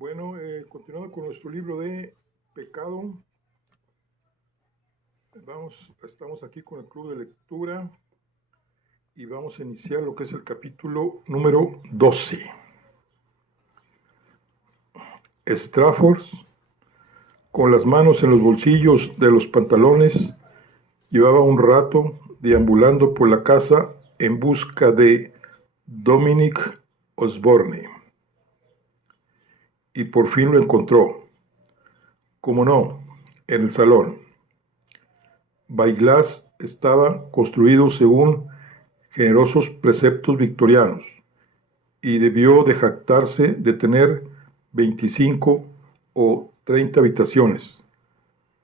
Bueno, continuando con nuestro libro de pecado, estamos aquí con el club de lectura y vamos a iniciar lo que es el capítulo número 12. Strafford, con las manos en los bolsillos de los pantalones, llevaba un rato deambulando por la casa en busca de Dominic Osborne. Y por fin lo encontró. Como no, en el salón. Baiglas estaba construido según generosos preceptos victorianos y debió de jactarse de tener 25 o 30 habitaciones,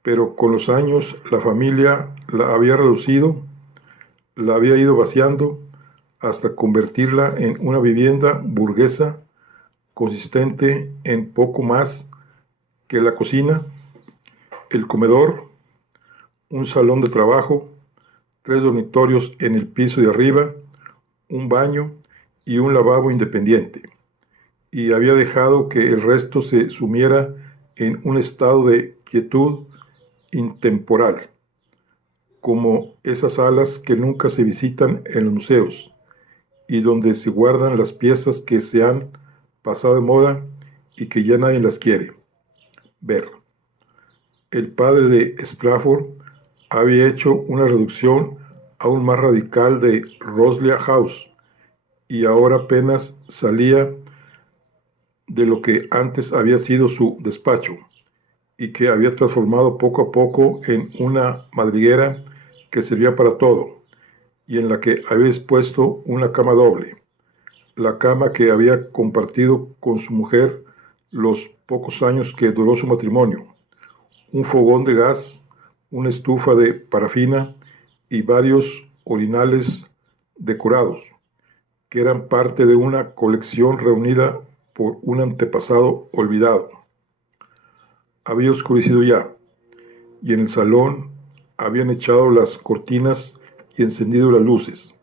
pero con los años la familia la había reducido, la había ido vaciando hasta convertirla en una vivienda burguesa consistente en poco más que la cocina, el comedor, un salón de trabajo, 3 dormitorios en el piso de arriba, un baño y un lavabo independiente, y había dejado que el resto se sumiera en un estado de quietud intemporal, como esas salas que nunca se visitan en los museos, y donde se guardan las piezas que se han pasado de moda y que ya nadie las quiere ver. El padre de Strafford había hecho una reducción aún más radical de Rosslea House, y ahora apenas salía de lo que antes había sido su despacho, y que había transformado poco a poco en una madriguera que servía para todo, y en la que había expuesto una cama doble, la cama que había compartido con su mujer los pocos años que duró su matrimonio, un fogón de gas, una estufa de parafina y varios orinales decorados, que eran parte de una colección reunida por un antepasado olvidado. Había oscurecido ya, y en el salón habían echado las cortinas y encendido las luces.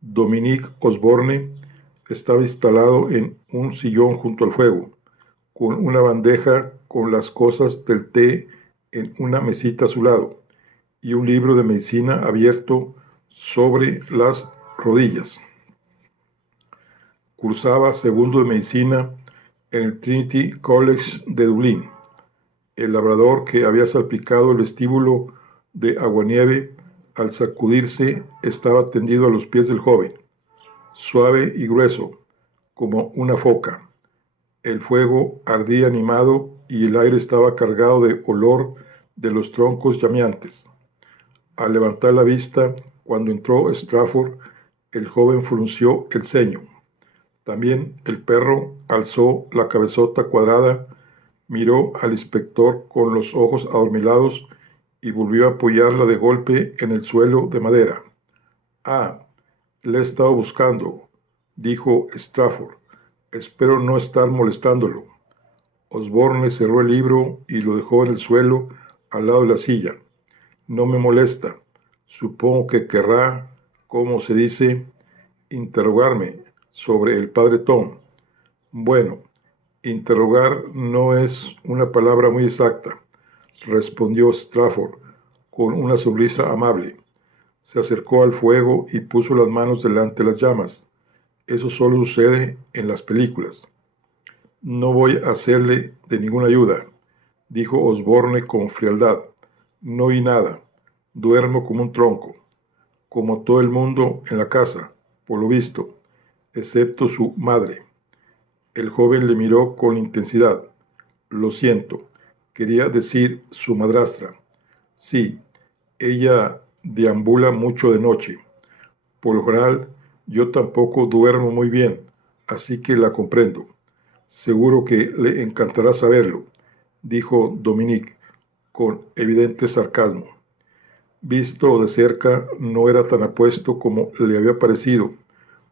Dominic Osborne estaba instalado en un sillón junto al fuego, con una bandeja con las cosas del té en una mesita a su lado, y un libro de medicina abierto sobre las rodillas. Cursaba segundo de medicina en el Trinity College de Dublín. El labrador que había salpicado el vestíbulo de aguanieve al sacudirse estaba tendido a los pies del joven, suave y grueso, como una foca. El fuego ardía animado y el aire estaba cargado de olor de los troncos llameantes. Al levantar la vista, cuando entró Strafford, el joven frunció el ceño. También el perro alzó la cabezota cuadrada, miró al inspector con los ojos adormilados y volvió a apoyarla de golpe en el suelo de madera. «Ah, le he estado buscando», dijo Strafford. «Espero no estar molestándolo». Osborne cerró el libro y lo dejó en el suelo al lado de la silla. «No me molesta. Supongo que querrá, ¿cómo se dice?, interrogarme sobre el padre Tom». «Bueno, interrogar no es una palabra muy exacta», respondió Strafford con una sonrisa amable. Se acercó al fuego y puso las manos delante de las llamas. «Eso solo sucede en las películas». «No voy a hacerle de ninguna ayuda», dijo Osborne con frialdad. «No vi nada. Duermo como un tronco, como todo el mundo en la casa, por lo visto, excepto su madre». El joven le miró con intensidad. «Lo siento», quería decir su madrastra. «Sí, ella deambula mucho de noche. Por lo general, yo tampoco duermo muy bien, así que la comprendo». «Seguro que le encantará saberlo», dijo Dominic, con evidente sarcasmo. Visto de cerca, no era tan apuesto como le había parecido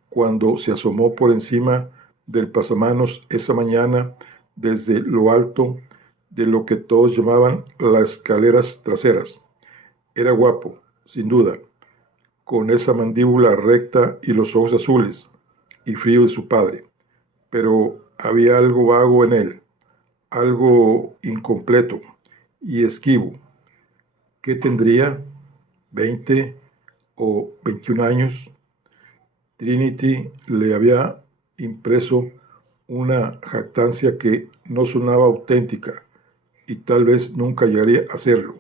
cuando se asomó por encima del pasamanos esa mañana desde lo alto de lo que todos llamaban las escaleras traseras. Era guapo, sin duda, con esa mandíbula recta y los ojos azules y fríos de su padre, pero había algo vago en él, algo incompleto y esquivo. ¿Qué tendría? ¿20 o 21 años? Trinity le había impreso una jactancia que no sonaba auténtica y tal vez nunca llegaría a serlo.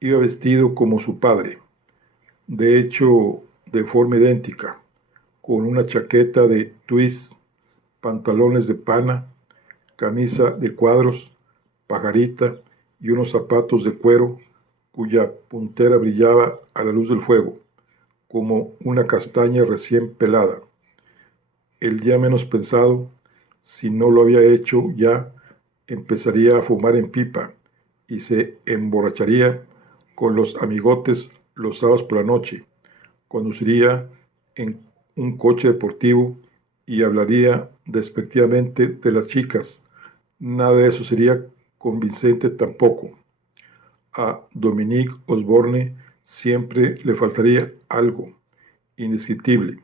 Iba vestido como su padre, de hecho de forma idéntica, con una chaqueta de twist, pantalones de pana, camisa de cuadros, pajarita y unos zapatos de cuero cuya puntera brillaba a la luz del fuego, como una castaña recién pelada. El día menos pensado, si no lo había hecho ya, empezaría a fumar en pipa y se emborracharía con los amigotes los sábados por la noche, conduciría en un coche deportivo y hablaría despectivamente de las chicas. Nada de eso sería convincente tampoco. A Dominique Osborne siempre le faltaría algo indescriptible.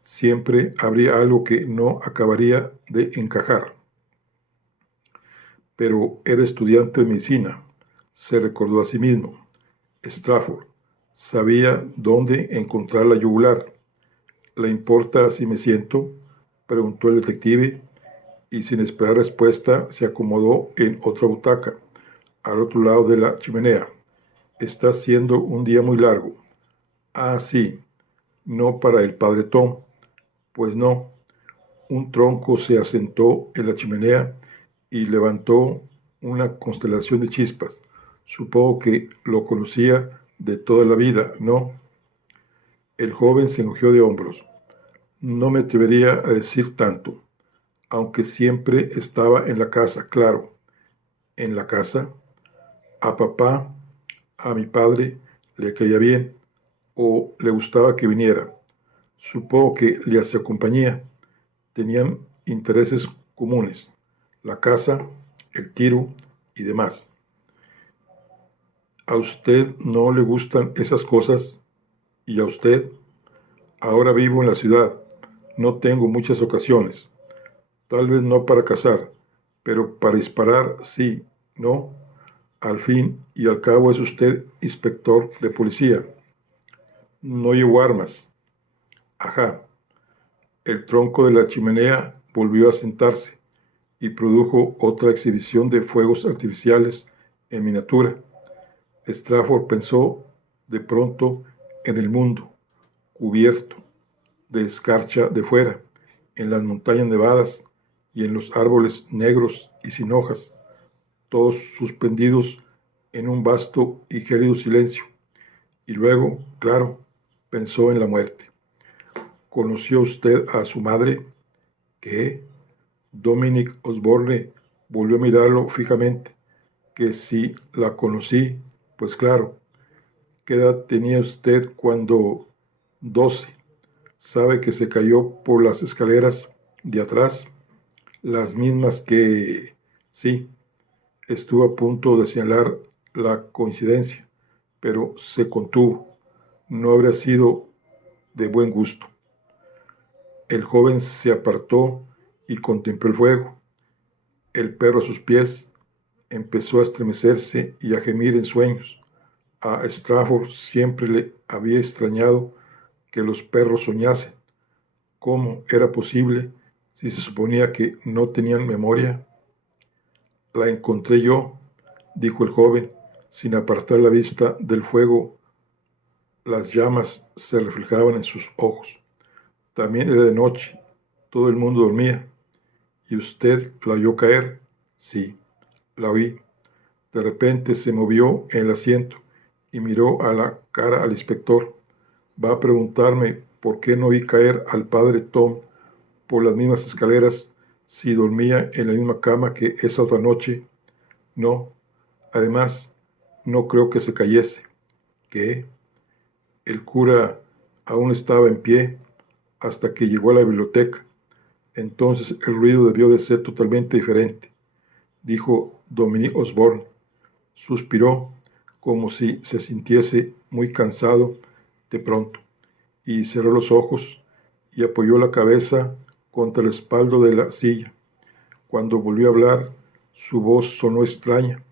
Siempre habría algo que no acabaría de encajar. Pero era estudiante de medicina, se recordó a sí mismo. Strafford sabía dónde encontrar la yugular. ¿Le importa si me siento?, preguntó el detective, y sin esperar respuesta se acomodó en otra butaca, al otro lado de la chimenea. Está siendo un día muy largo. Ah, sí, no para el padre Tom. Pues no. Un tronco se asentó en la chimenea y levantó una constelación de chispas. Supongo que lo conocía de toda la vida, ¿no? El joven se encogió de hombros. No me atrevería a decir tanto, aunque siempre estaba en la casa, claro. ¿En la casa? A papá, a mi padre, le caía bien, o le gustaba que viniera. Supongo que le hacía compañía. Tenían intereses comunes, la casa, el tiro y demás. ¿A usted no le gustan esas cosas? ¿Y a usted? Ahora vivo en la ciudad, no tengo muchas ocasiones. Tal vez no para cazar, pero para disparar sí, ¿no? Al fin y al cabo es usted inspector de policía. No llevo armas. Ajá. El tronco de la chimenea volvió a sentarse y produjo otra exhibición de fuegos artificiales en miniatura. Strafford pensó de pronto en el mundo, cubierto de escarcha de fuera, en las montañas nevadas y en los árboles negros y sin hojas, todos suspendidos en un vasto y gélido silencio. Y luego, claro, pensó en la muerte. ¿Conoció usted a su madre? ¿Qué? Dominique Osborne volvió a mirarlo fijamente. Que si la conocí, pues claro. ¿Qué edad tenía usted cuando? 12. ¿Sabe que se cayó por las escaleras de atrás? Las mismas que... Sí, estuvo a punto de señalar la coincidencia, pero se contuvo. No habría sido de buen gusto. El joven se apartó y contempló el fuego. El perro a sus pies empezó a estremecerse y a gemir en sueños. A Strafford siempre le había extrañado que los perros soñasen. ¿Cómo era posible si se suponía que no tenían memoria? La encontré yo, dijo el joven, sin apartar la vista del fuego. Las llamas se reflejaban en sus ojos. También era de noche, todo el mundo dormía. ¿Y usted la oyó caer? Sí, la oí. De repente se movió en el asiento y miró a la cara al inspector. Va a preguntarme por qué no vi caer al padre Tom por las mismas escaleras si dormía en la misma cama que esa otra noche. No, además, no creo que se cayese. ¿Qué? El cura aún estaba en pie hasta que llegó a la biblioteca. Entonces el ruido debió de ser totalmente diferente, dijo Dominique Osborne. Suspiró como si se sintiese muy cansado de pronto y cerró los ojos y apoyó la cabeza contra el respaldo de la silla. Cuando volvió a hablar, su voz sonó extraña,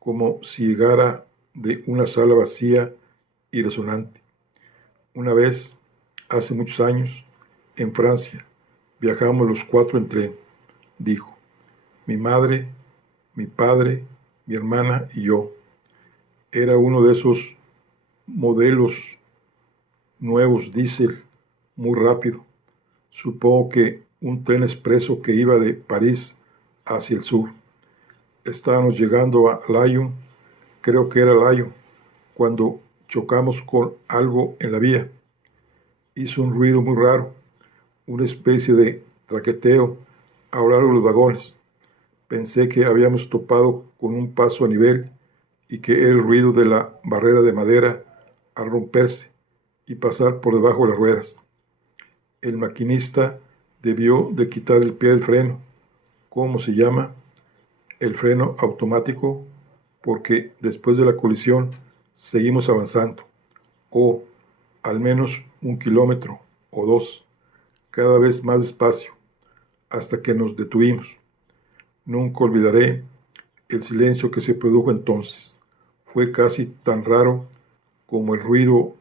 como si llegara de una sala vacía y resonante. Una vez, hace muchos años, en Francia, viajamos los 4 en tren, dijo. Mi madre, mi padre, mi hermana y yo. Era uno de esos modelos nuevos diésel, muy rápido. Supongo que un tren expreso que iba de París hacia el sur. Estábamos llegando a Lyon, creo que era Lyon, cuando chocamos con algo en la vía. Hizo un ruido muy raro, una especie de traqueteo a lo largo de los vagones. Pensé que habíamos topado con un paso a nivel y que era el ruido de la barrera de madera al romperse y pasar por debajo de las ruedas. El maquinista debió de quitar el pie del freno. ¿Cómo se llama? El freno automático, porque después de la colisión seguimos avanzando, o al menos 1 kilómetro o 2, cada vez más despacio, hasta que nos detuvimos. Nunca olvidaré el silencio que se produjo entonces. Fue casi tan raro como el ruido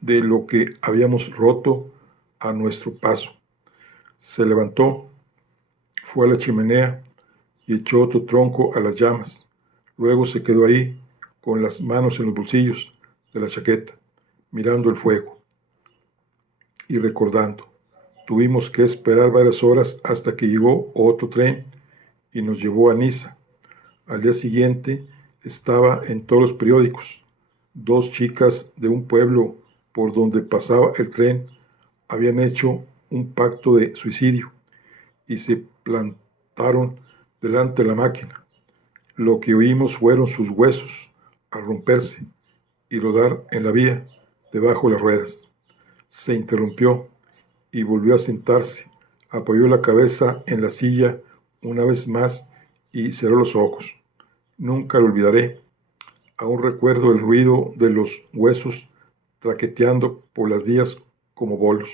de lo que habíamos roto a nuestro paso. Se levantó, fue a la chimenea y echó otro tronco a las llamas. Luego se quedó ahí, con las manos en los bolsillos de la chaqueta, mirando el fuego y recordando. Tuvimos que esperar varias horas hasta que llegó otro tren y nos llevó a Niza. Al día siguiente estaba en todos los periódicos. 2 chicas de un pueblo por donde pasaba el tren habían hecho un pacto de suicidio y se plantaron delante de la máquina. Lo que oímos fueron sus huesos al romperse y rodar en la vía debajo de las ruedas. Se interrumpió y volvió a sentarse. Apoyó la cabeza en la silla una vez más y cerró los ojos. Nunca lo olvidaré. Aún recuerdo el ruido de los huesos traqueteando por las vías como bolos.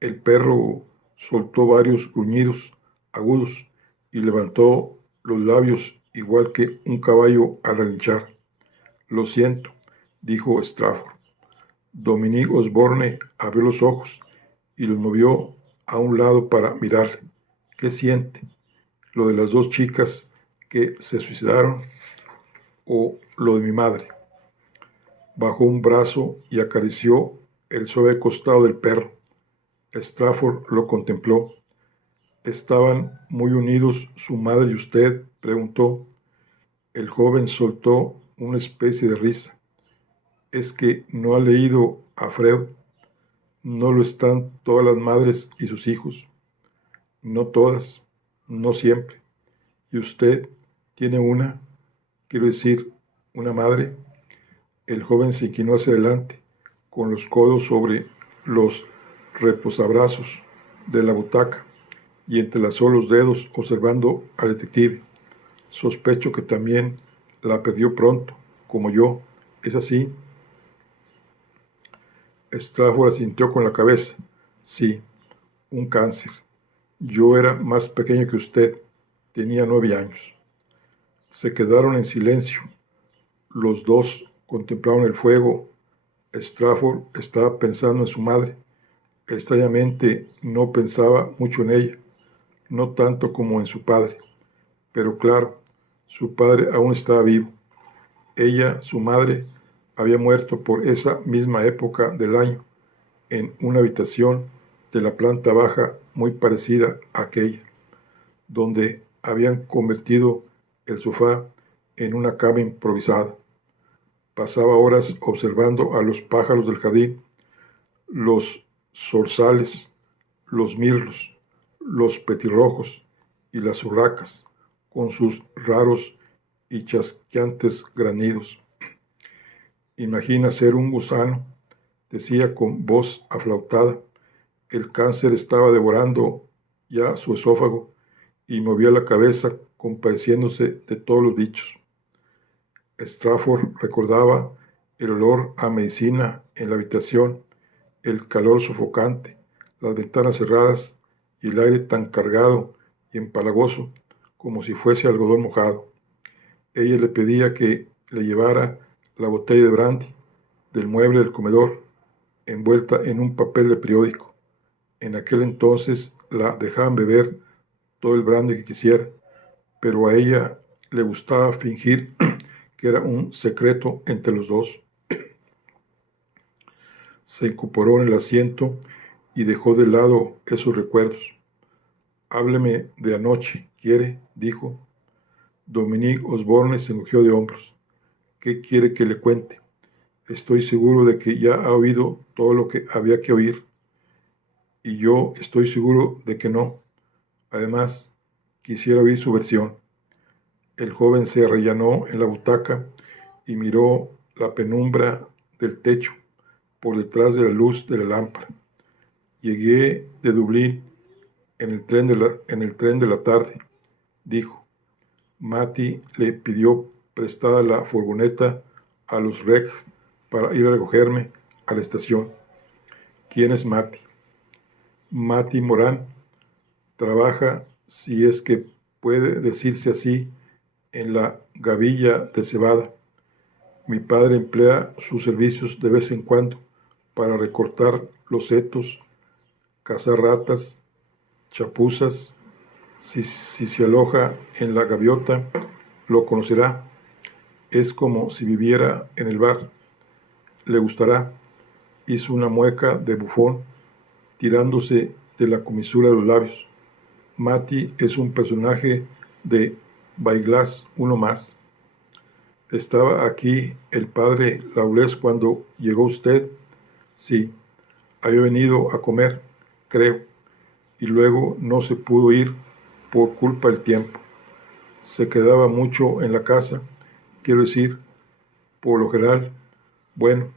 El perro soltó varios gruñidos agudos y levantó los labios igual que un caballo al relinchar. Lo siento, dijo Strafford. Dominique Osborne abrió los ojos y los movió a un lado para mirarle. ¿Qué siente? ¿Lo de las 2 chicas que se suicidaron o lo de mi madre? Bajó un brazo y acarició el suave costado del perro. Strafford lo contempló. ¿Estaban muy unidos su madre y usted?, preguntó. El joven soltó una especie de risa. ¿Es que no ha leído a Freud? ¿No lo están todas las madres y sus hijos? No todas, no siempre. ¿Y usted tiene una? Quiero decir, una madre. El joven se inclinó hacia adelante, con los codos sobre los reposabrazos de la butaca y entrelazó los dedos observando al detective. Sospecho que también la perdió pronto, como yo. ¿Es así? Strafford asintió con la cabeza. Sí, un cáncer. Yo era más pequeño que usted. Tenía 9 años. Se quedaron en silencio. Los 2 contemplaron el fuego. Strafford estaba pensando en su madre. Extrañamente no pensaba mucho en ella, no tanto como en su padre. Pero claro, su padre aún estaba vivo. Ella, su madre, había muerto por esa misma época del año, en una habitación de la planta baja muy parecida a aquella, donde habían convertido el sofá en una cama improvisada. Pasaba horas observando a los pájaros del jardín, los zorzales, los mirlos, los petirrojos y las urracas, con sus raros y chasqueantes granidos. Imagina ser un gusano, decía con voz aflautada. El cáncer estaba devorando ya su esófago y movía la cabeza compadeciéndose de todos los bichos. Strafford recordaba el olor a medicina en la habitación, el calor sofocante, las ventanas cerradas y el aire tan cargado y empalagoso como si fuese algodón mojado. Ella le pedía que le llevara la botella de brandy del mueble del comedor, envuelta en un papel de periódico. En aquel entonces la dejaban beber todo el brandy que quisiera, pero a ella le gustaba fingir que era un secreto entre los dos. Se incorporó en el asiento y dejó de lado esos recuerdos. Hábleme de anoche, ¿quiere?, dijo. Dominique Osborne se encogió de hombros. ¿Qué quiere que le cuente? Estoy seguro de que ya ha oído todo lo que había que oír. Y yo estoy seguro de que no. Además, quisiera oír su versión. El joven se arrellanó en la butaca y miró la penumbra del techo por detrás de la luz de la lámpara. Llegué de Dublín en el tren de la tarde, dijo. Matty le pidió prestada la furgoneta a los Rex para ir a recogerme a la estación. ¿Quién es Matty? Matty Moran. Trabaja, si es que puede decirse así, en la gavilla de cebada. Mi padre emplea sus servicios de vez en cuando para recortar los setos, cazar ratas, chapuzas. Si se aloja en la gaviota, lo conocerá. Es como si viviera en el bar. Le gustará. Hizo una mueca de bufón, tirándose de la comisura de los labios. Matty es un personaje de Baiglas, uno más. ¿Estaba aquí el padre Laulés cuando llegó usted? Sí, había venido a comer, creo, y luego no se pudo ir por culpa del tiempo. Se quedaba mucho en la casa, quiero decir, por lo general. Bueno,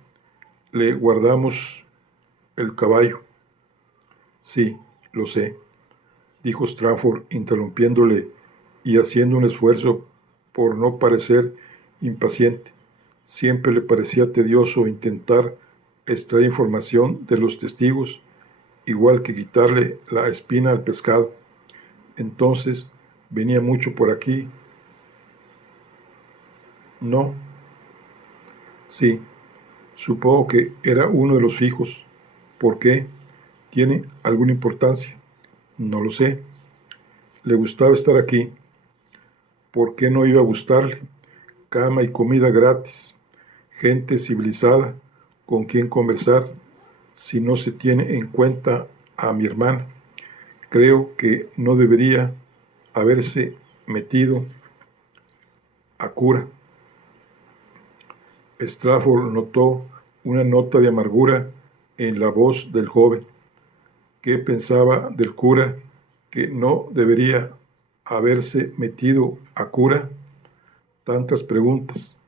le guardamos el caballo. Sí, lo sé, dijo Stratford, interrumpiéndole y haciendo un esfuerzo por no parecer impaciente. Siempre le parecía tedioso intentar extraer información de los testigos, igual que quitarle la espina al pescado. Entonces, venía mucho por aquí. No. Sí, supongo que era uno de los fijos. ¿Por qué? ¿Tiene alguna importancia? No lo sé. Le gustaba estar aquí. ¿Por qué no iba a gustarle? Cama y comida gratis, gente civilizada con quien conversar. Si no se tiene en cuenta a mi hermana, creo que no debería haberse metido a cura. Stratford notó una nota de amargura en la voz del joven. ¿Qué pensaba del cura que no debería haberse metido a cura? Tantas preguntas,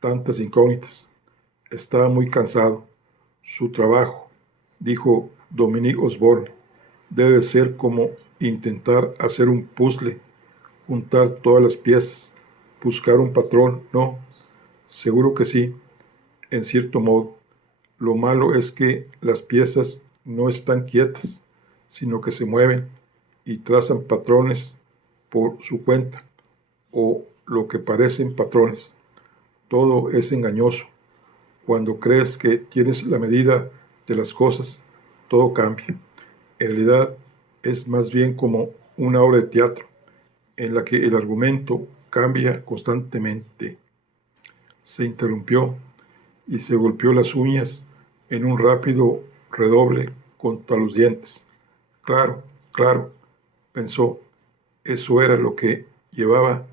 tantas incógnitas. Estaba muy cansado. Su trabajo, dijo Dominique Osborne, debe ser como intentar hacer un puzzle, juntar todas las piezas, buscar un patrón. No, seguro que sí, en cierto modo. Lo malo es que las piezas no están quietas, sino que se mueven y trazan patrones por su cuenta, o lo que parecen patrones. Todo es engañoso. Cuando crees que tienes la medida de las cosas, todo cambia. En realidad es más bien como una obra de teatro, en la que el argumento cambia constantemente. Se interrumpió y se golpeó las uñas en un rápido redoble contra los dientes. Claro, claro, pensó, eso era lo que llevaba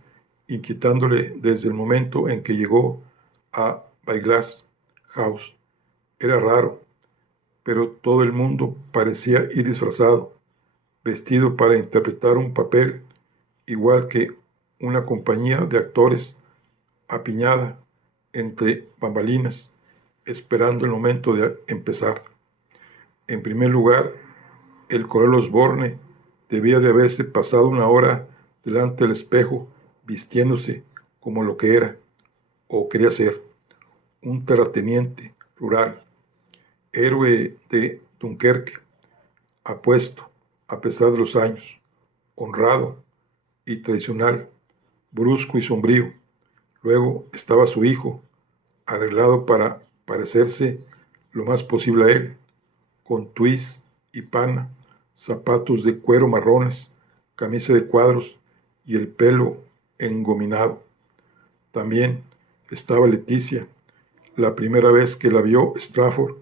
inquietándole desde el momento en que llegó a Baiglas House. Era raro, pero todo el mundo parecía ir disfrazado, vestido para interpretar un papel, igual que una compañía de actores apiñada entre bambalinas, esperando el momento de empezar. En primer lugar, el coronel Osborne debía de haberse pasado una hora delante del espejo, vistiéndose como lo que era, o quería ser, un terrateniente rural, héroe de Dunkerque, apuesto, a pesar de los años, honrado y tradicional, brusco y sombrío. Luego estaba su hijo, arreglado para parecerse lo más posible a él, con twist y pana, zapatos de cuero marrones, camisa de cuadros y el pelo engominado. También estaba Leticia, la primera vez que la vio Strafford,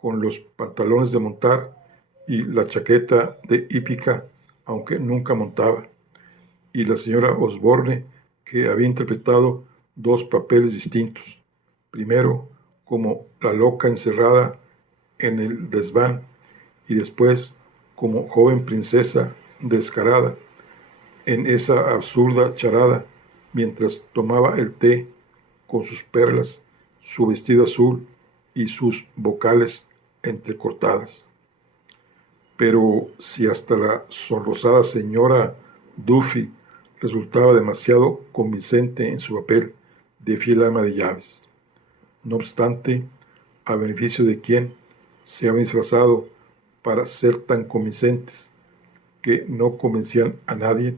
con los pantalones de montar y la chaqueta de hípica, aunque nunca montaba, y la señora Osborne, que había interpretado dos papeles distintos, primero como la loca encerrada en el desván y después como joven princesa descarada en esa absurda charada mientras tomaba el té con sus perlas, su vestido azul y sus vocales entrecortadas. Pero si hasta la sonrosada señora Duffy resultaba demasiado convincente en su papel de fiel ama de llaves. No obstante, a beneficio de quien se habían disfrazado para ser tan convincentes que no convencían a nadie,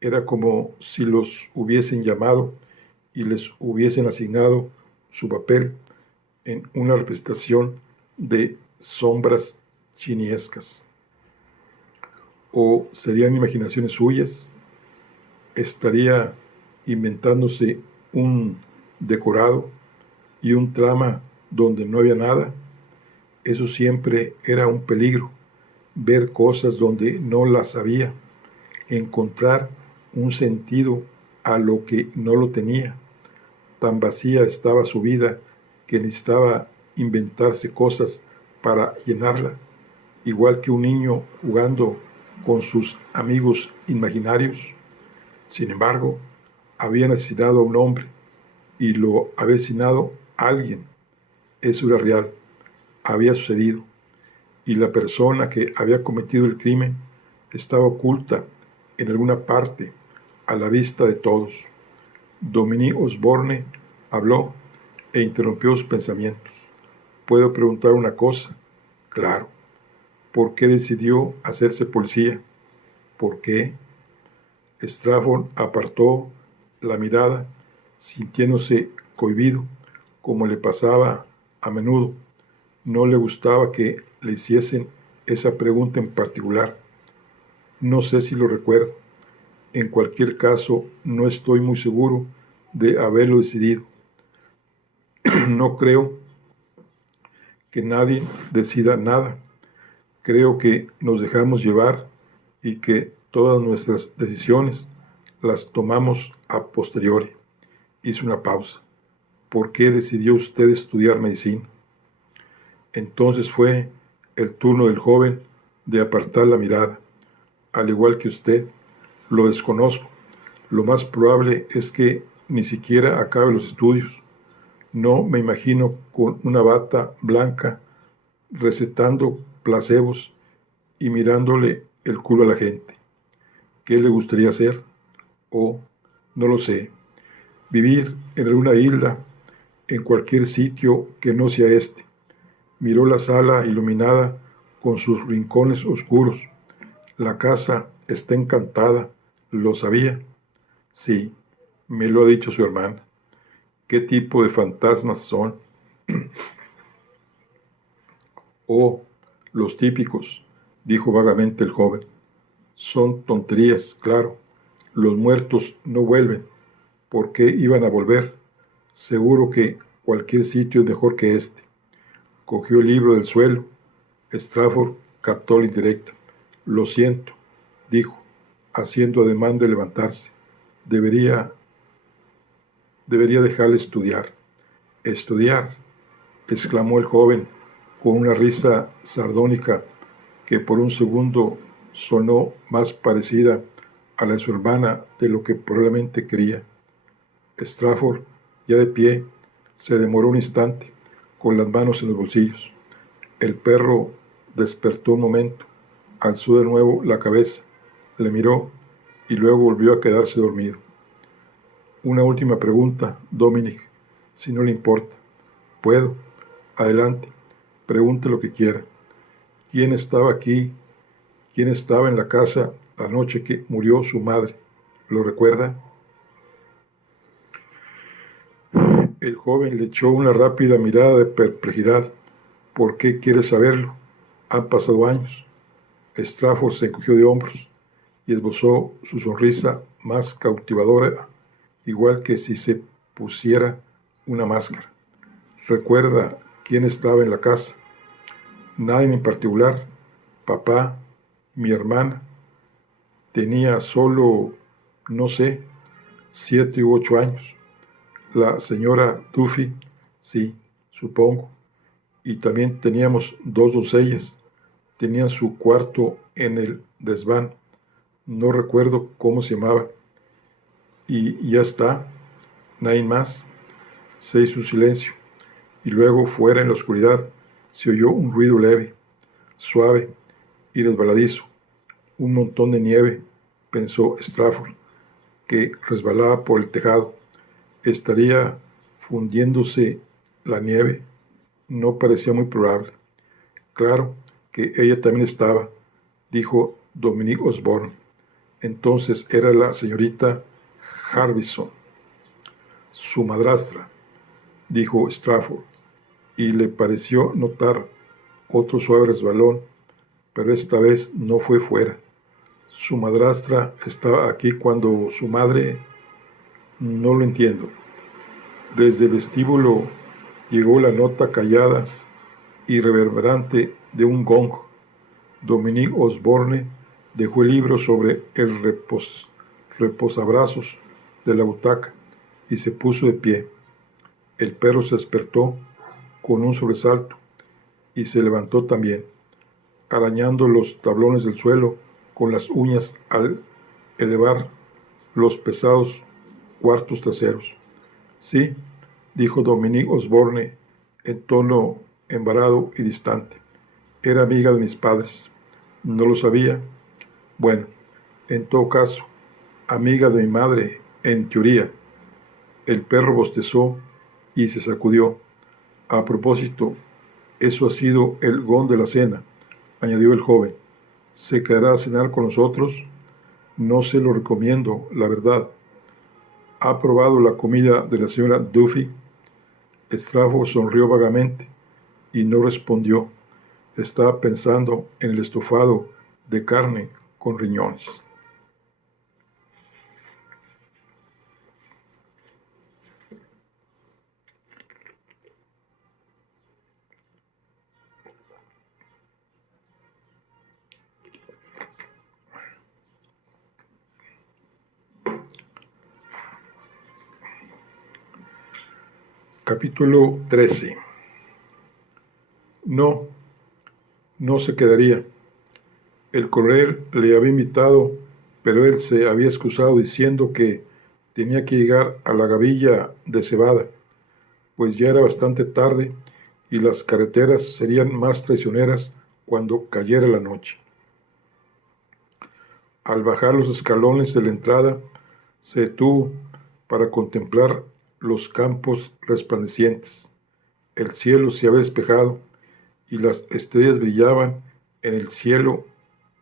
era como si los hubiesen llamado y les hubiesen asignado su papel en una representación de sombras chiniescas. ¿O serían imaginaciones suyas? ¿Estaría inventándose un decorado y un trama donde no había nada? Eso siempre era un peligro, ver cosas donde no las había, encontrar un sentido a lo que no lo tenía. Tan vacía estaba su vida que necesitaba inventarse cosas para llenarla, igual que un niño jugando con sus amigos imaginarios. Sin embargo, había asesinado a un hombre y lo había asesinado a alguien. Eso era real, había sucedido, y la persona que había cometido el crimen estaba oculta en alguna parte a la vista de todos. Dominique Osborne habló e interrumpió sus pensamientos. ¿Puedo preguntar una cosa? Claro. ¿Por qué decidió hacerse policía? ¿Por qué? Strafford apartó la mirada, sintiéndose cohibido, como le pasaba a menudo. No le gustaba que le hiciesen esa pregunta en particular. No sé si lo recuerdo. En cualquier caso, no estoy muy seguro de haberlo decidido. No creo que nadie decida nada. Creo que nos dejamos llevar y que todas nuestras decisiones las tomamos a posteriori. Hizo una pausa. ¿Por qué decidió usted estudiar medicina? Entonces fue el turno del joven de apartar la mirada. Al igual que usted, lo desconozco. Lo más probable es que ni siquiera acabe los estudios. No me imagino con una bata blanca recetando placebos y mirándole el culo a la gente. ¿Qué le gustaría hacer? No lo sé. Vivir en una isla, en cualquier sitio que no sea este. Miró la sala iluminada con sus rincones oscuros. La casa está encantada, ¿lo sabía? Sí, me lo ha dicho su hermana. ¿Qué tipo de fantasmas son? Oh, los típicos, dijo vagamente el joven. Son tonterías, claro. Los muertos no vuelven. ¿Por qué iban a volver? Seguro que cualquier sitio es mejor que este. Cogió el libro del suelo. Strafford captó la indirecta. Lo siento, dijo, haciendo ademán de levantarse. Debería dejarle estudiar. ¿Estudiar?, exclamó el joven con una risa sardónica que por un segundo sonó más parecida a la de su hermana de lo que probablemente quería. Strafford, ya de pie, se demoró un instante, con las manos en los bolsillos. El perro despertó un momento, alzó de nuevo la cabeza, le miró y luego volvió a quedarse dormido. Una última pregunta, Dominic, si no le importa. ¿Puedo? Adelante, pregunte lo que quiera. ¿Quién estaba aquí quién estaba en la casa la noche que murió su madre. ¿Lo recuerda? El joven le echó una rápida mirada de perplejidad. ¿Por qué quiere saberlo? Han pasado años. Strafford se encogió de hombros y esbozó su sonrisa más cautivadora, igual que si se pusiera una máscara. ¿Recuerda quién estaba en la casa? Nadie en particular. Papá, mi hermana. Tenía solo, no sé, 7 u 8 años. La señora Duffy, sí, supongo. Y también teníamos 2 doncellas. Tenían su cuarto en el desván. No recuerdo cómo se llamaba. Y ya está. Nadie más. Se hizo un silencio. Y luego, fuera en la oscuridad, se oyó un ruido leve, suave y resbaladizo. Un montón de nieve, pensó Strafford, que resbalaba por el tejado. ¿Estaría fundiéndose la nieve? No parecía muy probable. Claro que ella también estaba, dijo Dominique Osborne. Entonces era la señorita Harbison, su madrastra, dijo Strafford, y le pareció notar otro suave resbalón, pero esta vez no fue fuera. Su madrastra estaba aquí cuando su madre... No lo entiendo. Desde el vestíbulo llegó la nota callada y reverberante de un gong. Dominique Osborne dejó el libro sobre el reposabrazos de la butaca y se puso de pie. El perro se despertó con un sobresalto y se levantó también, arañando los tablones del suelo con las uñas al elevar los pesados cuartos traseros. Sí, dijo Dominique Osborne en tono embarado y distante. Era amiga de mis padres. ¿No lo sabía? Bueno, en todo caso, amiga de mi madre, en teoría. El perro bostezó y se sacudió. A propósito, eso ha sido el gong de la cena, añadió el joven. ¿Se quedará a cenar con nosotros? No se lo recomiendo, la verdad. ¿Ha probado la comida de la señora Duffy? Strafford sonrió vagamente y no respondió. Estaba pensando en el estofado de carne con riñones. Capítulo 13. No se quedaría. El coronel le había invitado, pero él se había excusado diciendo que tenía que llegar a la gavilla de Cebada, pues ya era bastante tarde y las carreteras serían más traicioneras cuando cayera la noche. Al bajar los escalones de la entrada, se detuvo para contemplar los campos resplandecientes. El cielo se había despejado y las estrellas brillaban en el cielo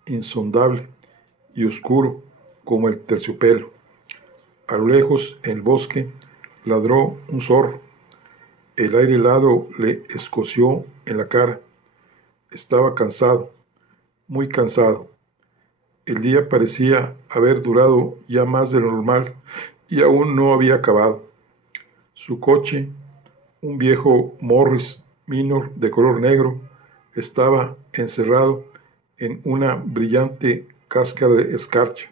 insondable y oscuro como el terciopelo. A lo lejos, en el bosque, ladró un zorro. El aire helado le escoció en la cara. Estaba cansado, muy cansado. El día parecía haber durado ya más de lo normal y aún no había acabado. Su coche, un viejo Morris Minor de color negro, estaba encerrado en una brillante cáscara de escarcha.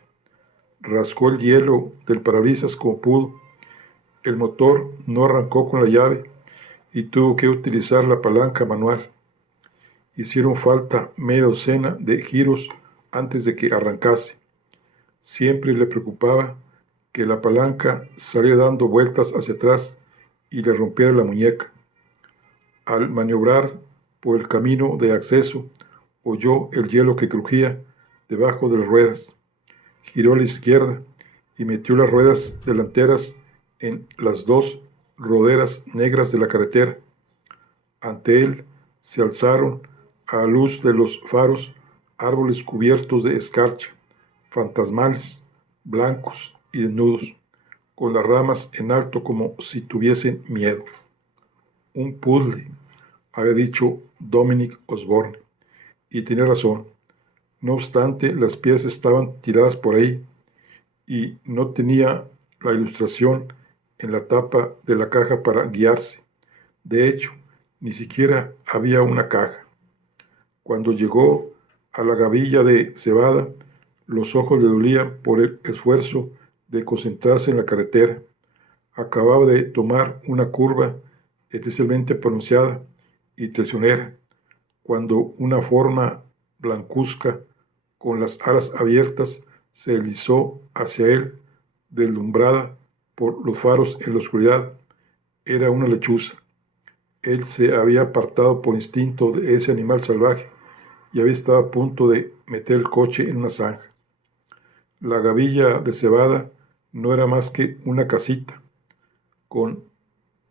Rascó el hielo del parabrisas como pudo. El motor no arrancó con la llave y tuvo que utilizar la palanca manual. Hicieron falta media docena de giros antes de que arrancase. Siempre le preocupaba que la palanca saliera dando vueltas hacia atrás y le rompiera la muñeca. Al maniobrar por el camino de acceso, oyó el hielo que crujía debajo de las ruedas. Giró a la izquierda y metió las ruedas delanteras en las 2 roderas negras de la carretera. Ante él se alzaron, a la luz de los faros, árboles cubiertos de escarcha, fantasmales, blancos y desnudos, con las ramas en alto como si tuviesen miedo. Un puzzle, había dicho Dominic Osborne, y tenía razón. No obstante, las piezas estaban tiradas por ahí y no tenía la ilustración en la tapa de la caja para guiarse. De hecho, ni siquiera había una caja. Cuando llegó a la gavilla de cebada, los ojos le dolían por el esfuerzo de concentrarse en la carretera. Acababa de tomar una curva especialmente pronunciada y traicionera, cuando una forma blancuzca con las alas abiertas se deslizó hacia él, deslumbrada por los faros en la oscuridad. Era una lechuza. Él se había apartado por instinto de ese animal salvaje y había estado a punto de meter el coche en una zanja. La gavilla de cebada no era más que una casita, con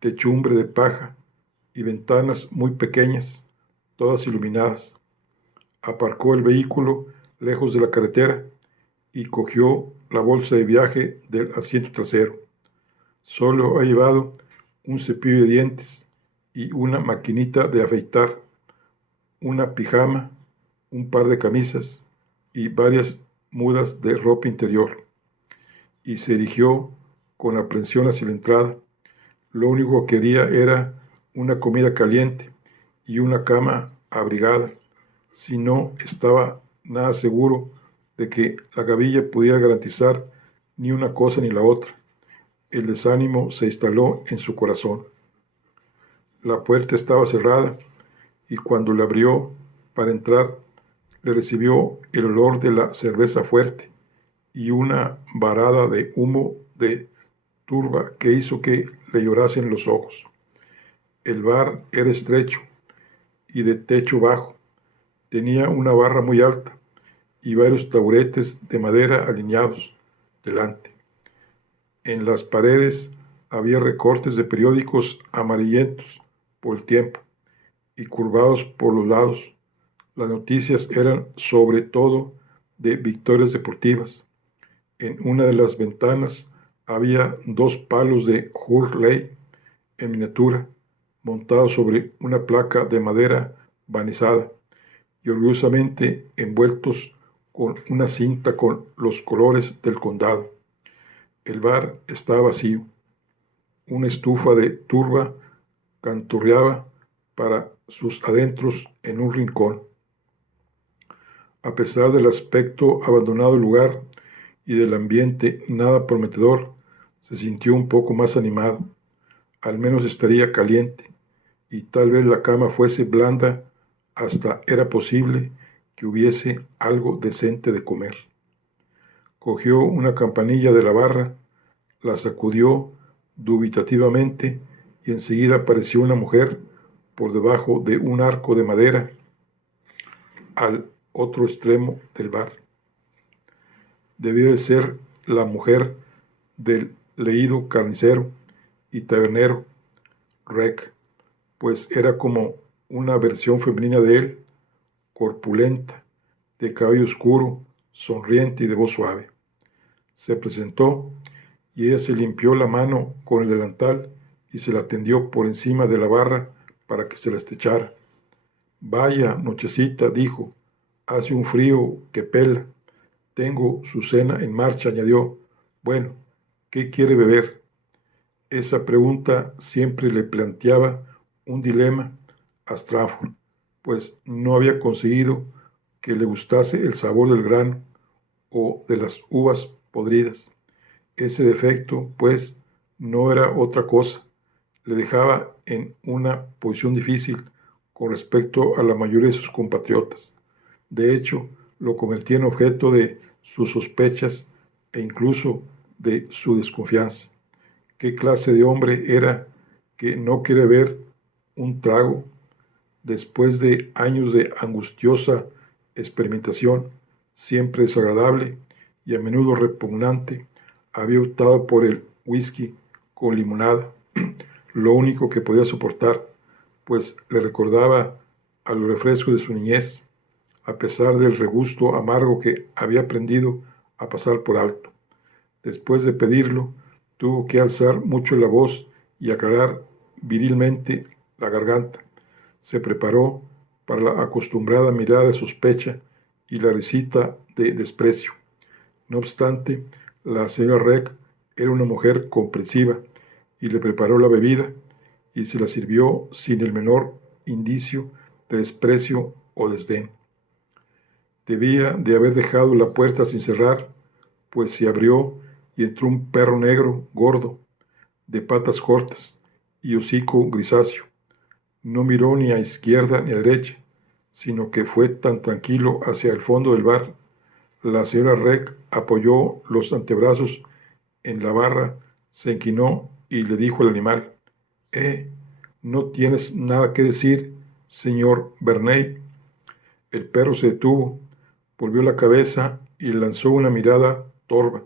techumbre de paja y ventanas muy pequeñas, todas iluminadas. Aparcó el vehículo lejos de la carretera y cogió la bolsa de viaje del asiento trasero. Solo ha llevado un cepillo de dientes y una maquinita de afeitar, una pijama, un par de camisas y varias mudas de ropa interior. Y se dirigió con aprensión hacia la entrada. Lo único que quería era una comida caliente y una cama abrigada. Si no estaba nada seguro de que la gavilla pudiera garantizar ni una cosa ni la otra. El desánimo se instaló en su corazón. La puerta estaba cerrada y cuando la abrió para entrar, le recibió el olor de la cerveza fuerte y una varada de humo de turba que hizo que le llorasen los ojos. El bar era estrecho y de techo bajo. Tenía una barra muy alta y varios taburetes de madera alineados delante. En las paredes había recortes de periódicos amarillentos por el tiempo y curvados por los lados. Las noticias eran sobre todo de victorias deportivas. En una de las ventanas había 2 palos de Hurley en miniatura, montados sobre una placa de madera barnizada y orgullosamente envueltos con una cinta con los colores del condado. El bar estaba vacío. Una estufa de turba canturreaba para sus adentros en un rincón. A pesar del aspecto abandonado del lugar y del ambiente nada prometedor, se sintió un poco más animado. Al menos estaría caliente, y tal vez la cama fuese blanda, hasta era posible que hubiese algo decente de comer. Cogió una campanilla de la barra, la sacudió dubitativamente y enseguida apareció una mujer por debajo de un arco de madera al otro extremo del bar. Debía de ser la mujer del leído carnicero y tabernero Rec, pues era como una versión femenina de él, corpulenta, de cabello oscuro, sonriente y de voz suave. Se presentó y ella se limpió la mano con el delantal y se la tendió por encima de la barra para que se la estrechara. Vaya nochecita, dijo, hace un frío que pela. Tengo su cena en marcha, añadió. Bueno, ¿qué quiere beber? Esa pregunta siempre le planteaba un dilema a Stratford, pues no había conseguido que le gustase el sabor del grano o de las uvas podridas. Ese defecto, pues, no era otra cosa. Le dejaba en una posición difícil con respecto a la mayoría de sus compatriotas. De hecho, lo convertía en objeto de sus sospechas e incluso de su desconfianza. ¿Qué clase de hombre era que no quiere ver un trago? Después de años de angustiosa experimentación, siempre desagradable y a menudo repugnante, había optado por el whisky con limonada, lo único que podía soportar, pues le recordaba a los refrescos de su niñez. a pesar del regusto amargo que había aprendido a pasar por alto. Después de pedirlo, tuvo que alzar mucho la voz y aclarar virilmente la garganta. Se preparó para la acostumbrada mirada de sospecha y la risita de desprecio. No obstante, la señora Reck era una mujer comprensiva y le preparó la bebida y se la sirvió sin el menor indicio de desprecio o desdén. Debía de haber dejado la puerta sin cerrar, pues se abrió y entró un perro negro, gordo, de patas cortas y hocico grisáceo. No miró ni a izquierda ni a derecha, sino que fue tan tranquilo hacia el fondo del bar. La señora Reck apoyó los antebrazos en la barra, se inclinó y le dijo al animal: ¿no tienes nada que decir, señor Verney? El perro se detuvo, volvió la cabeza y lanzó una mirada torva.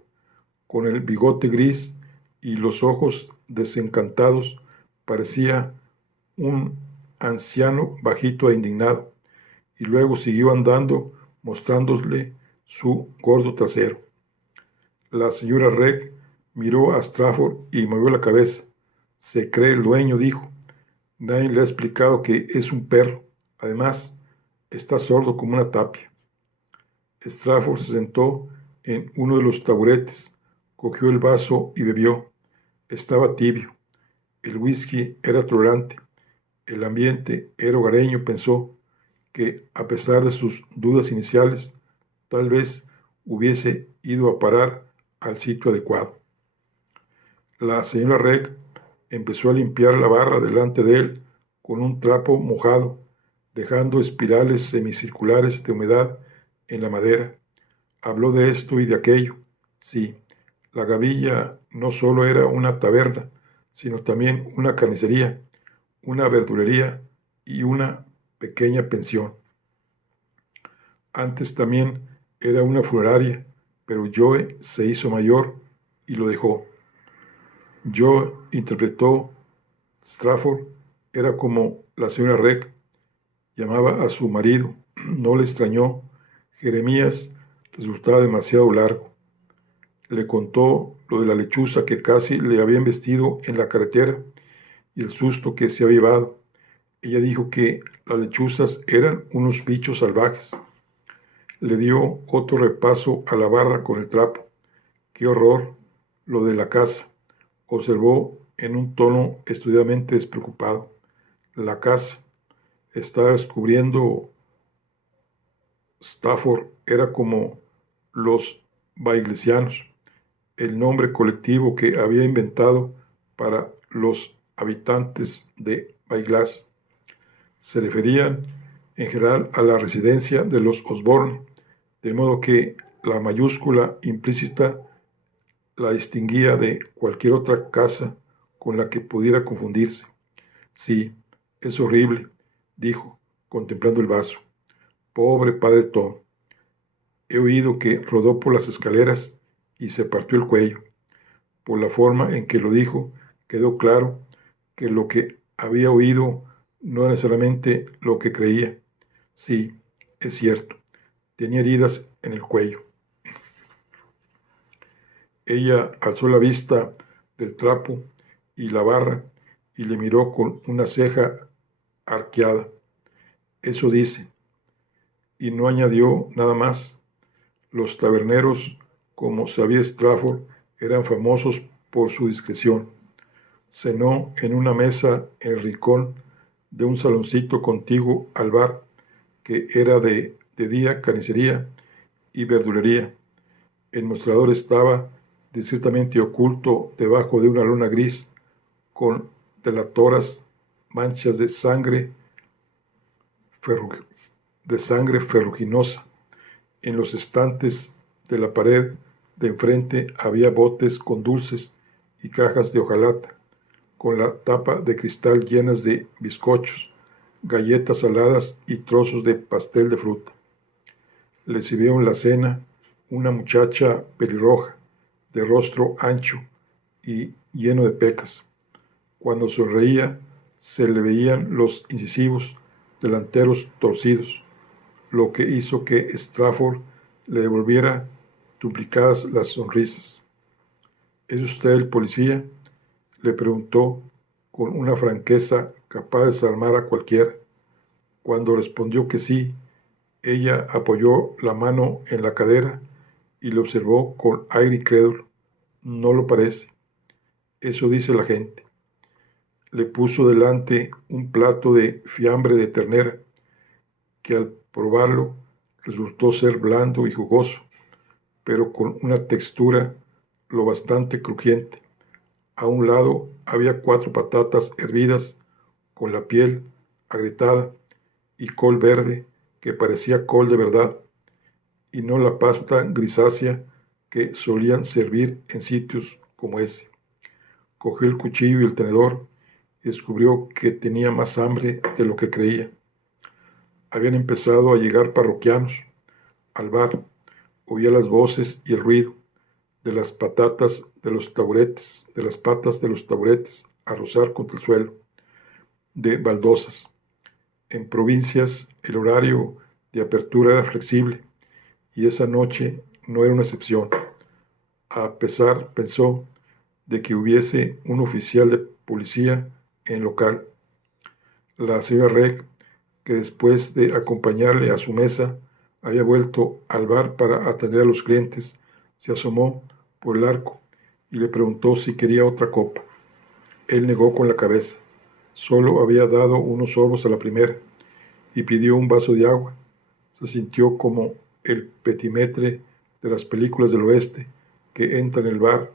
Con el bigote gris y los ojos desencantados, parecía un anciano bajito e indignado, y luego siguió andando mostrándole su gordo trasero. La señora Reck miró a Strafford y movió la cabeza. Se cree el dueño, dijo. Nadie le ha explicado que es un perro. Además, está sordo como una tapia. Strafford se sentó en uno de los taburetes, cogió el vaso y bebió. Estaba tibio. El whisky era tolerante. El ambiente era hogareño. Pensó que, a pesar de sus dudas iniciales, tal vez hubiese ido a parar al sitio adecuado. La señora Reck empezó a limpiar la barra delante de él con un trapo mojado, dejando espirales semicirculares de humedad en la madera. Habló de esto y de aquello. Sí, la Gavilla no solo era una taberna, sino también una carnicería, una verdulería y una pequeña pensión. Antes también era una funeraria, pero Joe se hizo mayor y lo dejó. Joe, interpretó Strafford, era como la señora Reck llamaba a su marido. No le extrañó. Jeremías resultaba demasiado largo. Le contó lo de la lechuza que casi le había embestido en la carretera y el susto que se había llevado. Ella dijo que las lechuzas eran unos bichos salvajes. Le dio otro repaso a la barra con el trapo. ¡Qué horror! Lo de la casa, observó en un tono estudiadamente despreocupado. La casa. Estaba descubriendo. Stafford era como los baiglesianos, el nombre colectivo que había inventado para los habitantes de Baiglas. Se referían en general a la residencia de los Osborne, de modo que la mayúscula implícita la distinguía de cualquier otra casa con la que pudiera confundirse. Sí, es horrible, dijo, contemplando el vaso. Pobre padre Tom. He oído que rodó por las escaleras y se partió el cuello. Por la forma en que lo dijo, quedó claro que lo que había oído no era necesariamente lo que creía. Sí, es cierto, tenía heridas en el cuello. Ella alzó la vista del trapo y la barra y le miró con una ceja arqueada. Eso dice. Y no añadió nada más. Los taberneros, como sabía Strafford, eran famosos por su discreción. Cenó en una mesa en el rincón de un saloncito contiguo al bar, que era de día carnicería y verdulería. El mostrador estaba discretamente oculto debajo de una lona gris con delatoras manchas de sangre ferruginosa. En los estantes de la pared de enfrente había botes con dulces y cajas de hojalata, con la tapa de cristal llenas de bizcochos, galletas saladas y trozos de pastel de fruta. Le sirvieron la cena una muchacha pelirroja, de rostro ancho y lleno de pecas. Cuando sonreía, se le veían los incisivos delanteros torcidos. lo que hizo que Strafford le devolviera duplicadas las sonrisas. ¿Es usted el policía?, le preguntó con una franqueza capaz de desarmar a cualquiera. Cuando respondió que sí, ella apoyó la mano en la cadera y le observó con aire incrédulo. No lo parece. Eso dice la gente. Le puso delante un plato de fiambre de ternera, que al probarlo resultó ser blando y jugoso, pero con una textura lo bastante crujiente. A un lado había 4 patatas hervidas con la piel agrietada y col verde que parecía col de verdad, y no la pasta grisácea que solían servir en sitios como ese. Cogió el cuchillo y el tenedor y descubrió que tenía más hambre de lo que creía. Habían empezado a llegar parroquianos al bar. Oía las voces y el ruido de las patatas de los taburetes, de las patas de los taburetes a rozar contra el suelo, de baldosas. En provincias el horario de apertura era flexible y esa noche no era una excepción. A pesar, pensó, de que hubiese un oficial de policía en el local. La señora Reg, que después de acompañarle a su mesa había vuelto al bar para atender a los clientes, se asomó por el arco y le preguntó si quería otra copa. Él negó con la cabeza. Solo había dado unos sorbos a la primera y pidió un vaso de agua. Se sintió como el petimetre de las películas del oeste que entra en el bar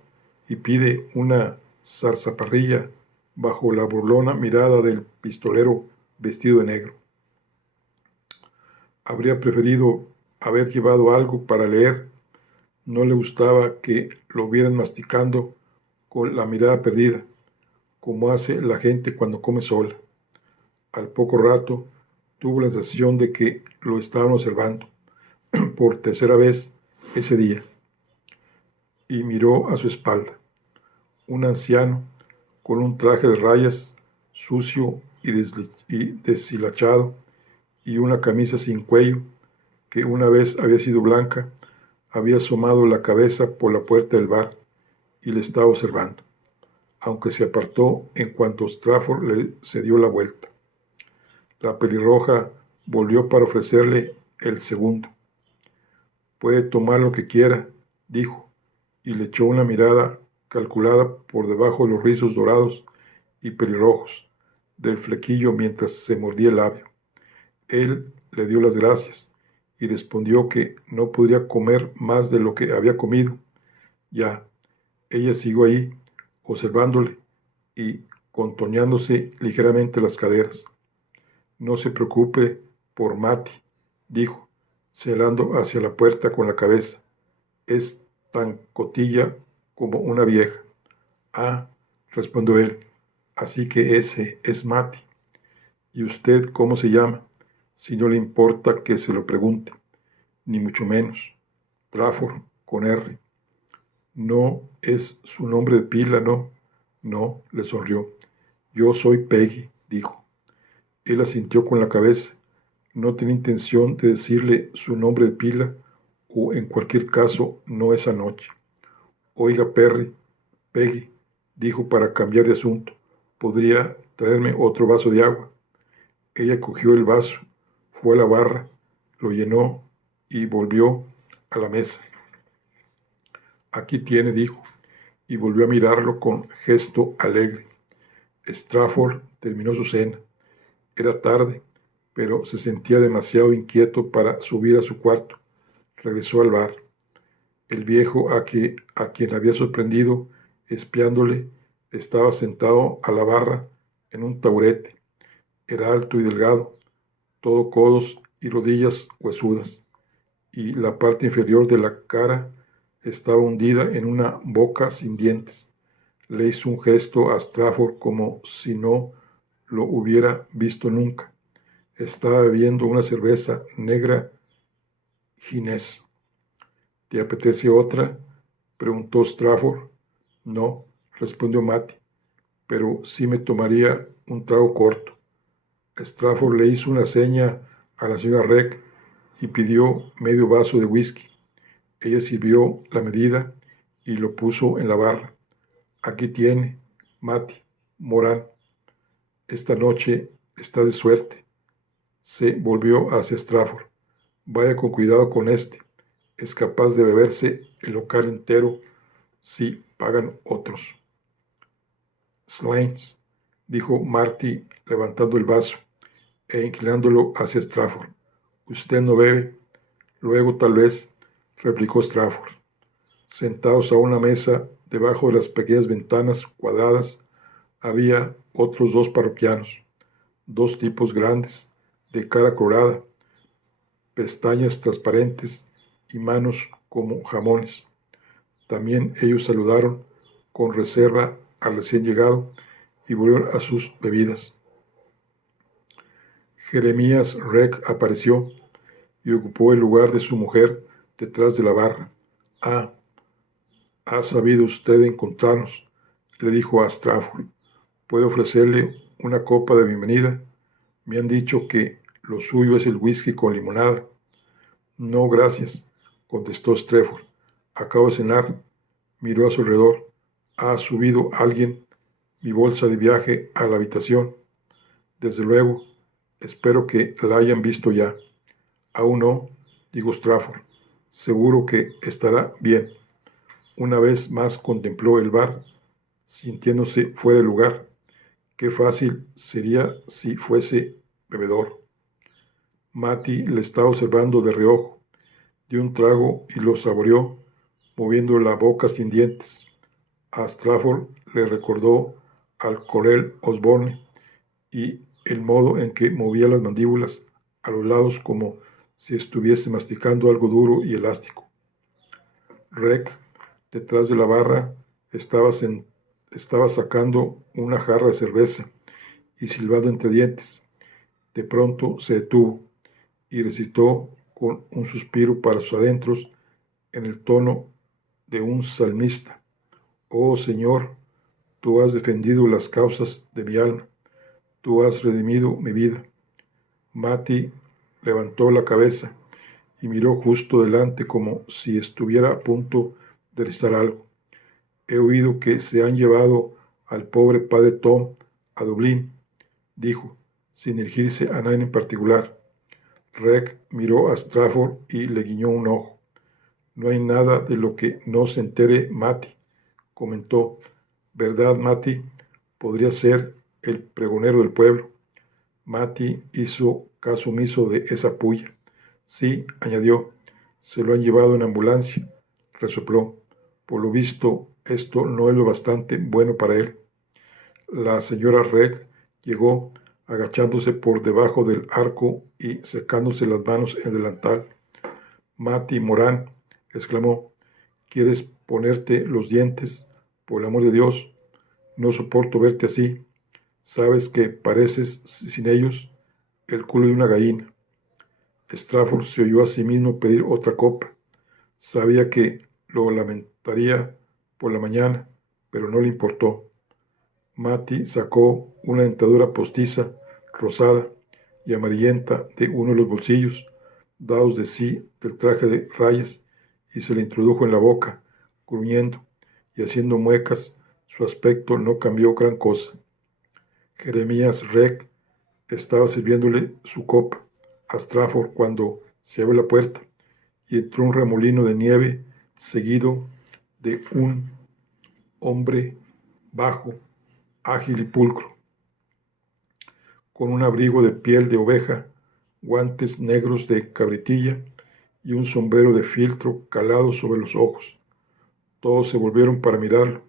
y pide una zarzaparrilla bajo la burlona mirada del pistolero vestido de negro. Habría preferido haber llevado algo para leer. No le gustaba que lo vieran masticando con la mirada perdida, como hace la gente cuando come sola. Al poco rato tuvo la sensación de que lo estaban observando por tercera vez ese día, y miró a su espalda. Un anciano con un traje de rayas sucio y deshilachado y una camisa sin cuello, que una vez había sido blanca, había asomado la cabeza por la puerta del bar y le estaba observando, aunque se apartó en cuanto Strafford le cedió la vuelta. La pelirroja volvió para ofrecerle el segundo. «Puede tomar lo que quiera», dijo, y le echó una mirada calculada por debajo de los rizos dorados y pelirrojos del flequillo mientras se mordía el labio. Él le dio las gracias y respondió que no podría comer más de lo que había comido. Ya, ella siguió ahí, observándole y contoneándose ligeramente las caderas. «No se preocupe por Matty», dijo, señalando hacia la puerta con la cabeza. «Es tan cotilla como una vieja». «Ah», respondió él, «así que ese es Matty. ¿Y usted cómo se llama? Si no le importa que se lo pregunte». «Ni mucho menos. Trafford, con R». «No es su nombre de pila, ¿no?» «No», le sonrió. «Yo soy Peggy», dijo. Él asintió con la cabeza. No tenía intención de decirle su nombre de pila, o en cualquier caso no esa noche. «Oiga, Peggy», dijo para cambiar de asunto, «¿podría traerme otro vaso de agua?» Ella cogió el vaso, fue a la barra, lo llenó y volvió a la mesa. «Aquí tiene», dijo, y volvió a mirarlo con gesto alegre. Strafford terminó su cena. Era tarde, pero se sentía demasiado inquieto para subir a su cuarto. Regresó al bar. El viejo a quien había sorprendido espiándole estaba sentado a la barra en un taburete. Era alto y delgado, todo codos y rodillas huesudas, y la parte inferior de la cara estaba hundida en una boca sin dientes. Le hizo un gesto a Strafford como si no lo hubiera visto nunca. Estaba bebiendo una cerveza negra Guinness. «¿Te apetece otra?», preguntó Strafford. «No», respondió Matty, «pero sí me tomaría un trago corto». Strafford le hizo una seña a la señora Reg y pidió medio vaso de whisky. Ella sirvió la medida y lo puso en la barra. Aquí tiene, Matty Moran. Esta noche está de suerte. Se volvió hacia Strafford. Vaya con cuidado con este. Es capaz de beberse el local entero si pagan otros. Slains, dijo Marty levantando el vaso e inclinándolo hacia Strafford. Usted no bebe. Luego tal vez, replicó Strafford. Sentados a una mesa debajo de las pequeñas ventanas cuadradas había otros dos parroquianos, dos tipos grandes, de cara colorada, pestañas transparentes y manos como jamones. También ellos saludaron con reserva al recién llegado y volvieron a sus bebidas. Jeremías Rec apareció y ocupó el lugar de su mujer detrás de la barra. ¿Ha sabido usted encontrarnos?, le dijo a Strafford. ¿Puedo ofrecerle una copa de bienvenida? Me han dicho que lo suyo es el whisky con limonada. No, gracias, contestó Strafford. Acabo de cenar. Miró a su alrededor. ¿Ha subido alguien mi bolsa de viaje a la habitación? Desde luego. Espero que la hayan visto ya. Aún no, dijo Strafford. Seguro que estará bien. Una vez más contempló el bar, sintiéndose fuera de lugar. Qué fácil sería si fuese bebedor. Matty le estaba observando de reojo. Dio un trago y lo saboreó, moviendo la boca sin dientes. A Strafford le recordó al coronel Osborne y el modo en que movía las mandíbulas a los lados como si estuviese masticando algo duro y elástico. Rec, detrás de la barra, estaba sacando una jarra de cerveza y silbando entre dientes. De pronto se detuvo y recitó con un suspiro para sus adentros en el tono de un salmista. Oh Señor, tú has defendido las causas de mi alma, tú has redimido mi vida. Matty levantó la cabeza y miró justo delante como si estuviera a punto de recitar algo. He oído que se han llevado al pobre padre Tom a Dublín, dijo, sin dirigirse a nadie en particular. Rec miró a Strafford y le guiñó un ojo. No hay nada de lo que no se entere Matty, comentó. ¿Verdad, Matty? Podría ser el pregonero del pueblo. Matty hizo caso omiso de esa pulla. Sí, añadió, se lo han llevado en ambulancia, resopló. Por lo visto, esto no es lo bastante bueno para él. La señora Rec llegó, agachándose por debajo del arco y secándose las manos en el delantal. Matty Moran, exclamó, ¿quieres ponerte los dientes? Por el amor de Dios, no soporto verte así. Sabes que pareces, sin ellos, el culo de una gallina. Strafford se oyó a sí mismo pedir otra copa. Sabía que lo lamentaría por la mañana, pero no le importó. Matty sacó una dentadura postiza, rosada y amarillenta de uno de los bolsillos, dados de sí del traje de rayas, y se le introdujo en la boca, gruñendo y haciendo muecas. Su aspecto no cambió gran cosa. Jeremías Rec estaba sirviéndole su copa a Strafford cuando se abrió la puerta y entró un remolino de nieve seguido de un hombre bajo, ágil y pulcro, con un abrigo de piel de oveja, guantes negros de cabritilla y un sombrero de fieltro calado sobre los ojos. Todos se volvieron para mirarlo,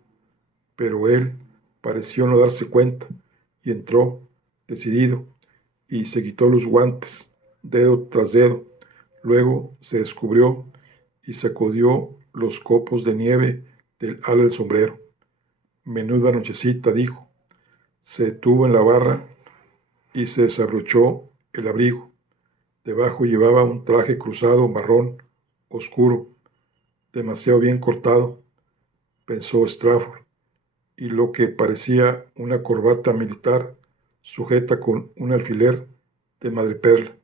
pero él pareció no darse cuenta y entró, decidido, y se quitó los guantes, dedo tras dedo. Luego se descubrió y sacudió los copos de nieve del ala del sombrero. Menuda nochecita, dijo. Se detuvo en la barra y se desabrochó el abrigo. Debajo llevaba un traje cruzado marrón, oscuro, demasiado bien cortado, pensó Strafford, y lo que parecía una corbata militar sujeta con un alfiler de madreperla.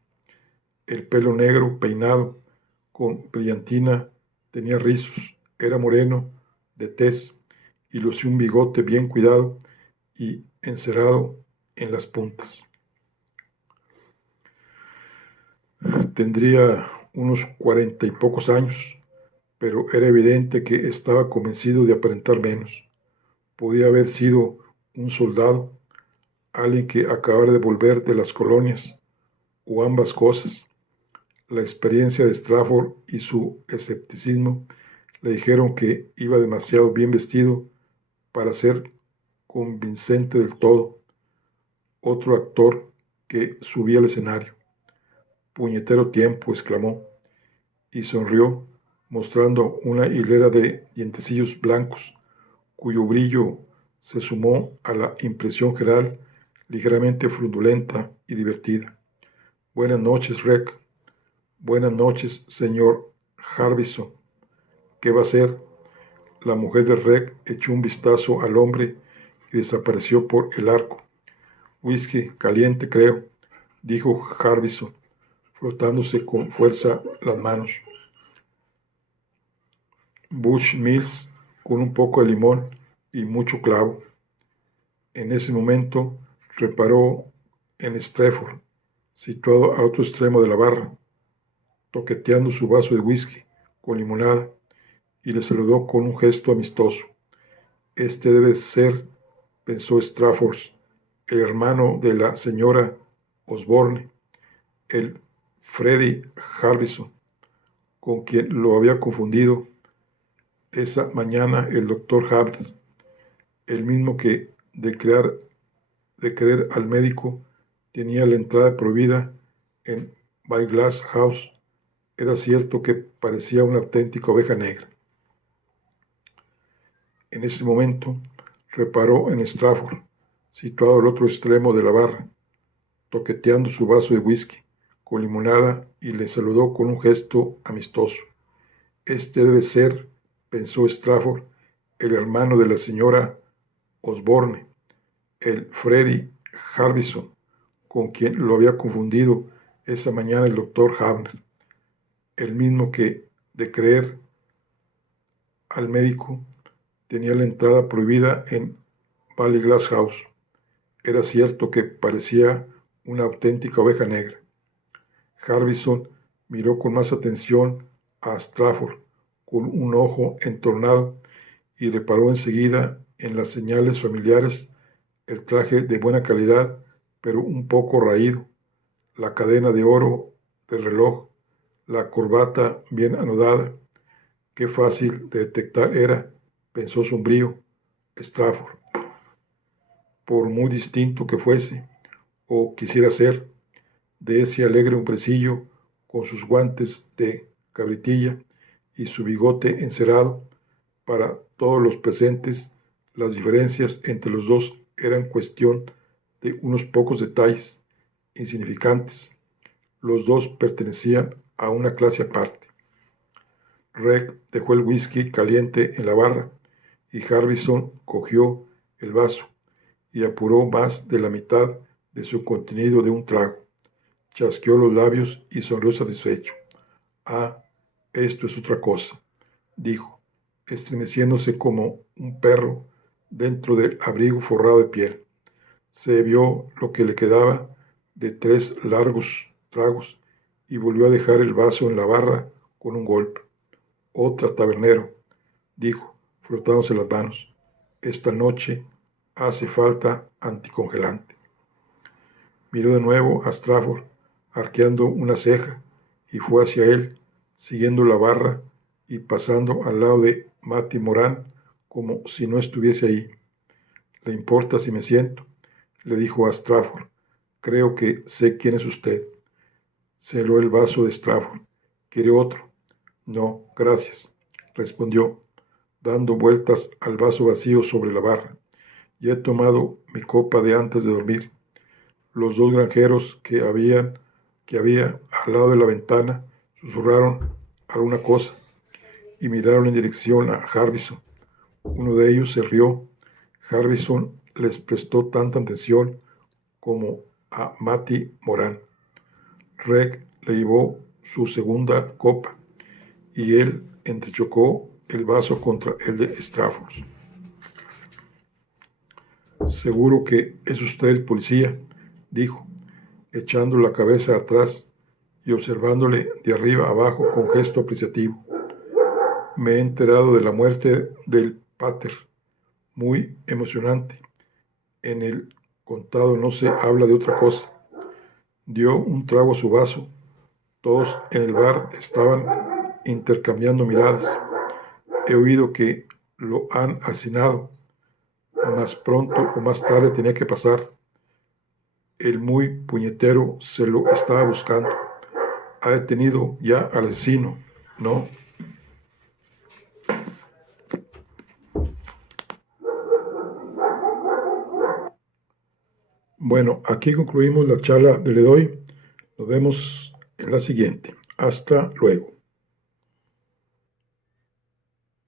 el pelo negro peinado con brillantina, tenía rizos, era moreno, de tez, y lució un bigote bien cuidado y encerado en las puntas. Tendría unos 40 y pocos años, pero era evidente que estaba convencido de aparentar menos. Podía haber sido un soldado, alguien que acabara de volver de las colonias, o ambas cosas. La experiencia de Strafford y su escepticismo le dijeron que iba demasiado bien vestido para ser convincente del todo. Otro actor que subía al escenario. «Puñetero tiempo», exclamó, y sonrió, mostrando una hilera de dientecillos blancos, cuyo brillo se sumó a la impresión general, ligeramente fraudulenta y divertida. «Buenas noches, Rec. Buenas noches, señor Harbison. ¿Qué va a hacer?» La mujer de Rec echó un vistazo al hombre y desapareció por el arco. «Whisky caliente, creo», dijo Harbison, frotándose con fuerza las manos. «Bush Mills con un poco de limón y mucho clavo». En ese momento reparó en Strafford, situado al otro extremo de la barra, toqueteando su vaso de whisky con limonada, y le saludó con un gesto amistoso. «Este debe ser», pensó Strafford, «el hermano de la señora Osborne, el Freddie Harbison, con quien lo había confundido esa mañana el doctor Habner, el mismo que, de creer al médico, tenía la entrada prohibida en By Glass House. Era cierto que parecía una auténtica oveja negra». En ese momento reparó en Strafford, situado al otro extremo de la barra, toqueteando su vaso de whisky con limonada, y le saludó con un gesto amistoso. «Este debe ser», pensó Strafford, «el hermano de la señora Osborne, el Freddie Harbison, con quien lo había confundido esa mañana el doctor Habner, el mismo que, de creer al médico, tenía la entrada prohibida en Valley Glass House». Era cierto que parecía una auténtica oveja negra. Harbison miró con más atención a Strafford, con un ojo entornado, y reparó enseguida en las señales familiares: el traje de buena calidad, pero un poco raído, la cadena de oro del reloj, la corbata bien anudada. Qué fácil de detectar era, pensó sombrío Strafford. Por muy distinto que fuese, o quisiera ser, de ese alegre hombrecillo con sus guantes de cabritilla y su bigote encerado, para todos los presentes las diferencias entre los dos eran cuestión de unos pocos detalles insignificantes. Los dos pertenecían a una clase aparte. Rec dejó el whisky caliente en la barra y Harbison cogió el vaso y apuró más de la mitad de su contenido de un trago. Chasqueó los labios y sonrió satisfecho. «Ah, esto es otra cosa», dijo, estremeciéndose como un perro dentro del abrigo forrado de piel. Se bebió lo que le quedaba de 3 largos tragos y volvió a dejar el vaso en la barra con un golpe. «Otra, tabernero», dijo, frotándose las manos. «Esta noche hace falta anticongelante». Miró de nuevo a Strafford, arqueando una ceja, y fue hacia él, siguiendo la barra y pasando al lado de Matty Moran como si no estuviese ahí. «¿Le importa si me siento?», le dijo a Strafford. «Creo que sé quién es usted». Cerró el vaso de Strafford. «¿Quiere otro?». «No, gracias», respondió, dando vueltas al vaso vacío sobre la barra. «Ya he tomado mi copa de antes de dormir». Los 2 granjeros que había al lado de la ventana susurraron alguna cosa y miraron en dirección a Harbison. Uno de ellos se rió. Harbison les prestó tanta atención como a Matty Moran. Rec le llevó su segunda copa y él entrechocó el vaso contra el de Strafford. «Seguro que es usted el policía», dijo, echando la cabeza atrás y observándole de arriba abajo con gesto apreciativo. «Me he enterado de la muerte del pater. Muy emocionante. En el contado no se habla de otra cosa». Dio un trago a su vaso. Todos en el bar estaban intercambiando miradas. «He oído que lo han asesinado. Más pronto o más tarde tenía que pasar. El muy puñetero se lo estaba buscando. Ha detenido ya al asesino, ¿no?». Bueno, aquí concluimos la charla de Ledoy. Nos vemos en la siguiente. Hasta luego.